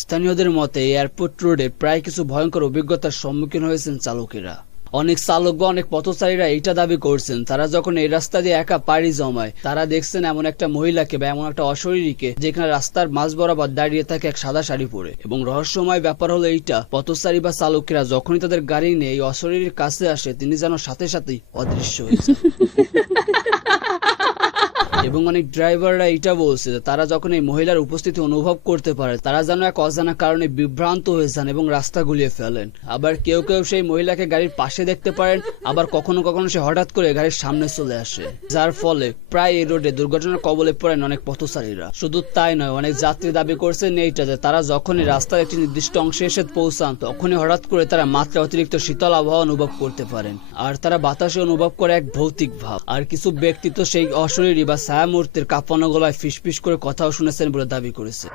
স্থানীয়দের মতে এয়ারপোর্ট রোডে প্রায় কিছু ভয়ঙ্কর অভিজ্ঞতার সম্মুখীন হয়েছেন চালকেরা। অনেক চালক বা অনেক পথচারীরা এইটা দাবি করছেন, তারা যখন এই রাস্তা দিয়ে একা পাড়ি জমায় তারা দেখছেন এমন একটা মহিলাকে বা এমন একটা অশরীরীকে যেখানে রাস্তার মাঝ বরাবর দাঁড়িয়ে থাকে এক সাদা শাড়ি পরে। এবং রহস্যময় ব্যাপার হলো এইটা, পথচারী বা চালকেরা যখনই তাদের গাড়ি নিয়ে এই অশরীরীর কাছে আসে তিনি যেন সাথে সাথেই অদৃশ্য হয়ে যান। এবং অনেক ড্রাইভাররা এটা বলছে যে তারা যখন এই মহিলার উপস্থিতি অনুভব করতে পারে তারা যেন এক অজানা কারণে বিভ্রান্ত হয়ে যান এবং রাস্তা গুলিয়ে ফেলেন। আবার কেউ কেউ সেই মহিলাকে গাড়ির পাশে দেখতে পারেন, আবার কখনো কখনো সে হঠাৎ করে গাড়ির সামনে চলে আসে, যার ফলে প্রায় এই রোডে দুর্ঘটনার কবলে পড়েন অনেক পথচারীরা। শুধু তাই নয়, অনেক যাত্রী দাবি করছেন এইটা যে তারা যখনই রাস্তার একটি নির্দিষ্ট অংশে এসে পৌঁছান তখনই হঠাৎ করে তারা মাত্রা অতিরিক্ত শীতল আবহাওয়া অনুভব করতে পারেন, আর তারা বাতাসে অনুভব করে এক ভৌতিক ভাব। আর কিছু ব্যক্তি তো সেই অশরীরী বা ছায়ামূর্তির কাঁপানো গলায় ফিসফিস করে কথাও শুনেছেন বলে দাবি করেছে।